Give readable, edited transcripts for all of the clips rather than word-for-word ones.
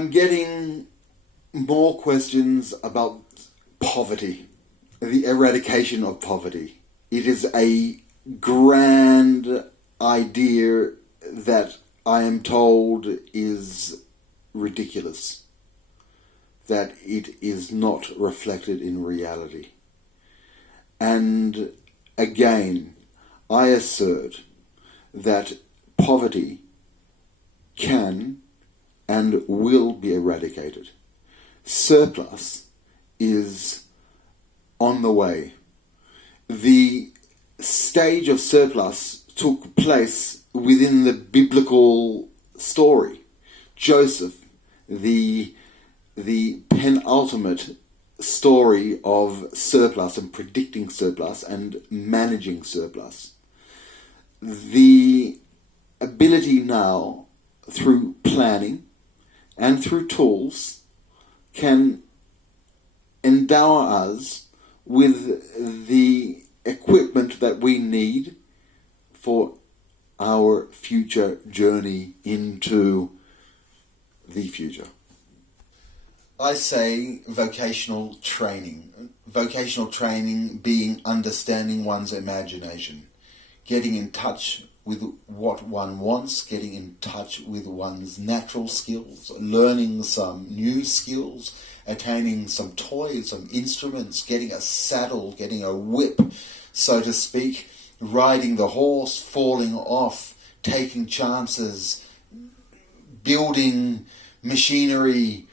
I'm getting more questions about poverty, the eradication of poverty. It is a grand idea that I am told is ridiculous, that it is not reflected in reality. And again, I assert that poverty can and will be eradicated. Surplus is on the way. The stage of surplus took place within the biblical story. Joseph, the penultimate story of surplus and predicting surplus and managing surplus. The ability now, through planning and through tools, can endow us with the equipment that we need for our future journey into the future. I say vocational training. Vocational training being understanding one's imagination, getting in touch with what one wants, getting in touch with one's natural skills, learning some new skills, attaining some toys, some instruments, getting a saddle, getting a whip, so to speak, riding the horse, falling off, taking chances, building machinery,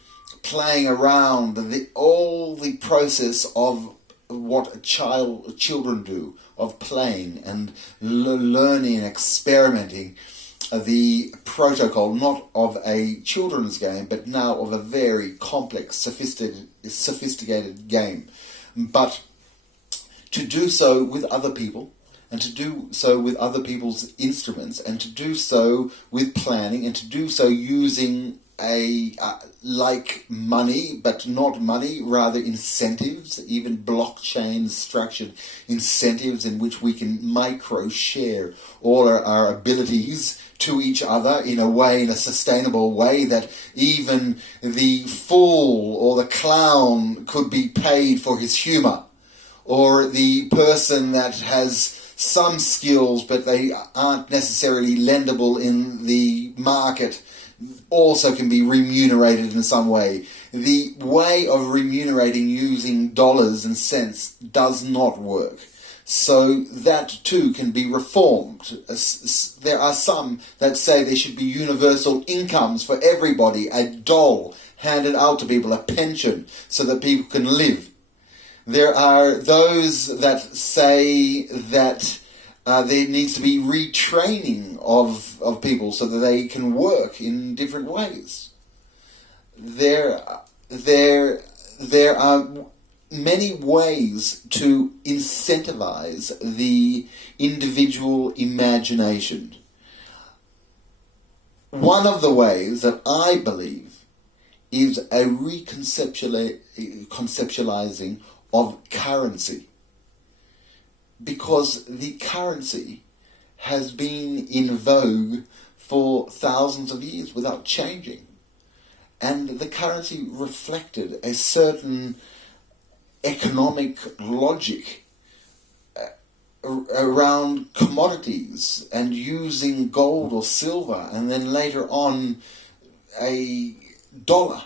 playing around, all the process of what children do, of playing and learning and experimenting the protocol, not of a children's game, but now of a very complex, sophisticated game. But to do so with other people, and to do so with other people's instruments, and to do so with planning, and to do so using like money, but not money, rather incentives, even blockchain structured incentives in which we can micro-share all our abilities to each other in a sustainable way, that even the fool or the clown could be paid for his humor, or the person that has some skills but they aren't necessarily lendable in the market also can be remunerated in some way. The way of remunerating using dollars and cents does not work. So that too can be reformed. There are some that say there should be universal incomes for everybody, a dole handed out to people, a pension, so that people can live. There are those that say that there needs to be retraining of people so that they can work in different ways. There are many ways to incentivize the individual imagination. One of the ways that I believe is a reconceptualizing of currency. Because the currency has been in vogue for thousands of years without changing. And the currency reflected a certain economic logic around commodities and using gold or silver, and then later on a dollar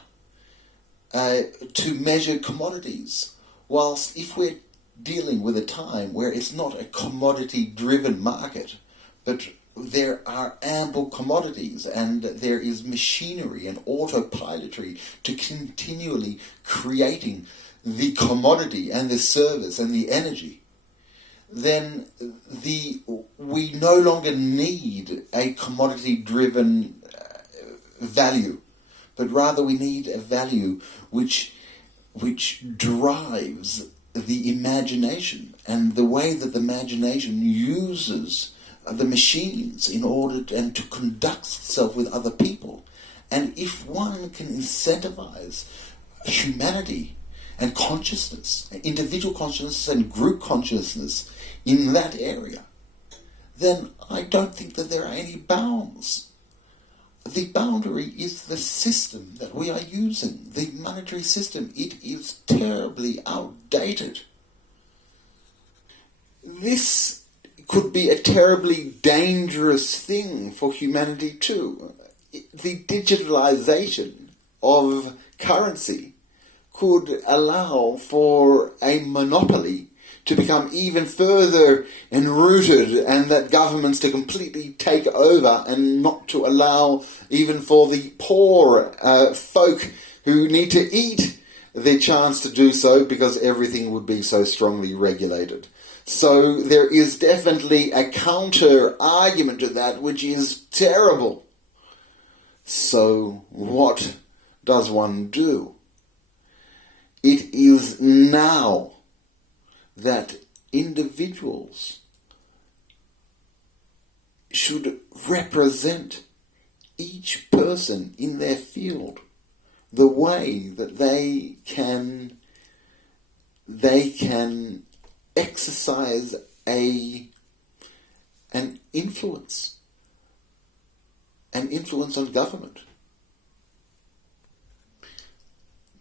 to measure commodities. Whilst if we're dealing with a time where it's not a commodity-driven market, but there are ample commodities and there is machinery and autopilotry to continually creating the commodity and the service and the energy, then we no longer need a commodity-driven value, but rather we need a value which drives the imagination and the way that the imagination uses the machines in order to conduct itself with other people. And if one can incentivize humanity and consciousness, individual consciousness and group consciousness in that area, then I don't think that there are any bounds. The boundary is the system that we are using, the monetary system. It is terribly outdated. This could be a terribly dangerous thing for humanity too. The digitalization of currency could allow for a monopoly to become even further enrooted, and that governments to completely take over and not to allow even for the poor folk who need to eat the chance to do so, because everything would be so strongly regulated. So there is definitely a counter argument to that, which is terrible. So what does one do? It is now that individuals should represent each person in their field the way that they can exercise an influence on government.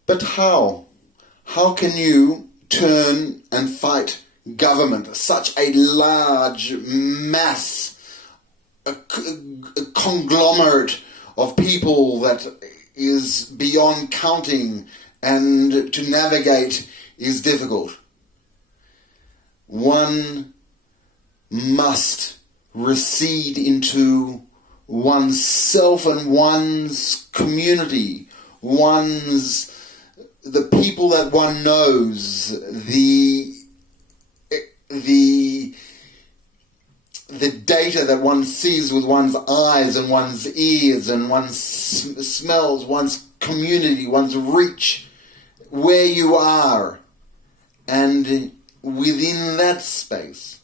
But how? How can you turn and fight government, such a large mass, a conglomerate of people that is beyond counting, and to navigate is difficult? One must recede into oneself and one's community, the people that one knows, the data that one sees with one's eyes and one's ears and one's smells, one's community, one's reach, where you are, and within that space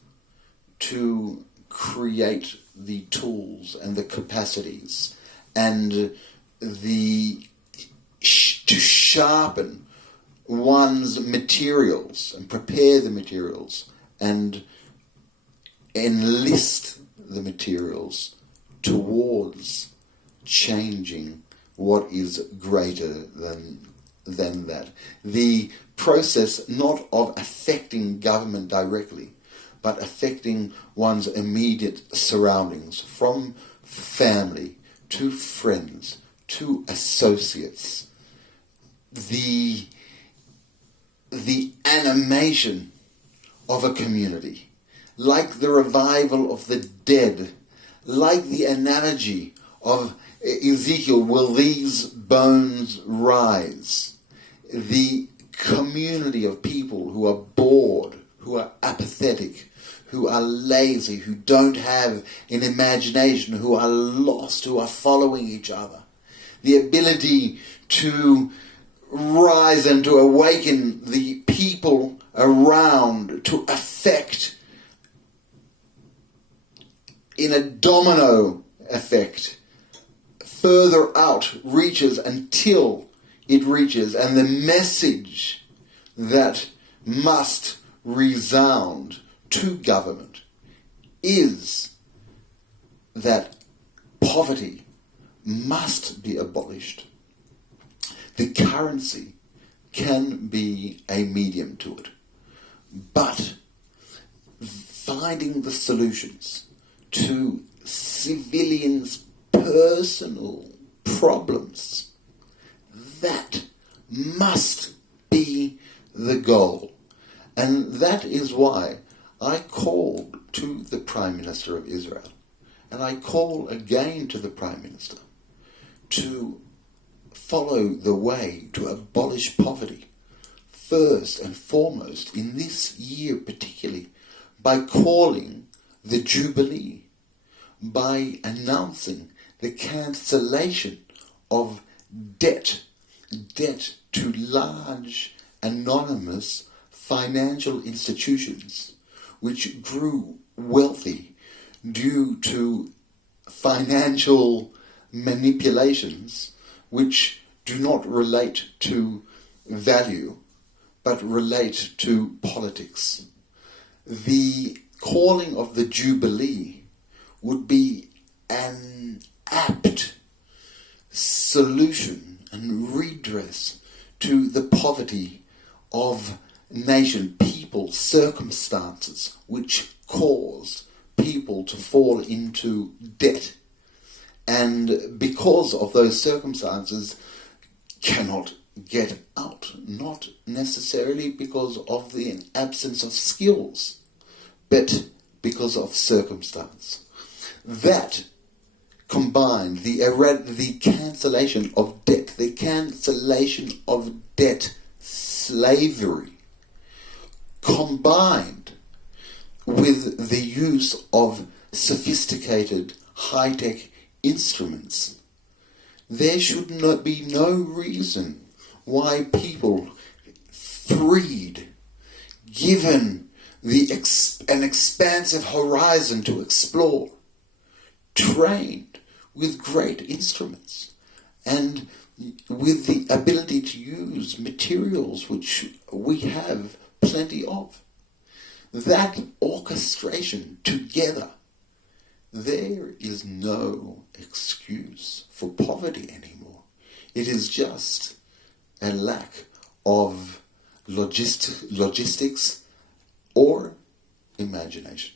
to create the tools and the capacities and to sharpen one's materials and prepare the materials and enlist the materials towards changing what is greater than that. The process not of affecting government directly, but affecting one's immediate surroundings, from family to friends to associates. The animation of a community, like the revival of the dead, like the analogy of Ezekiel, will these bones rise? The community of people who are bored, who are apathetic, who are lazy, who don't have an imagination, who are lost, who are following each other. The ability to rise and to awaken the people around, to affect in a domino effect, further out reaches until it reaches, and the message that must resound to government is that poverty must be abolished. The currency can be a medium to it, but finding the solutions to civilians' personal problems, that must be the goal. And that is why I called to the Prime Minister of Israel, and I call again to the Prime Minister to follow the way to abolish poverty, first and foremost in this year particularly, by calling the Jubilee, by announcing the cancellation of debt to large anonymous financial institutions which grew wealthy due to financial manipulations which do not relate to value but relate to politics. The calling of the Jubilee would be an apt solution and redress to the poverty of nation, people, circumstances which cause people to fall into debt, and because of those circumstances cannot get out, not necessarily because of the absence of skills, but because of circumstance. That combined, the cancellation of debt slavery, combined with the use of sophisticated high-tech instruments, there should be no reason why people freed, given an expansive horizon to explore, trained with great instruments, and with the ability to use materials which we have plenty of. That orchestration together, there is no excuse for poverty anymore. It is just a lack of logistics or imagination.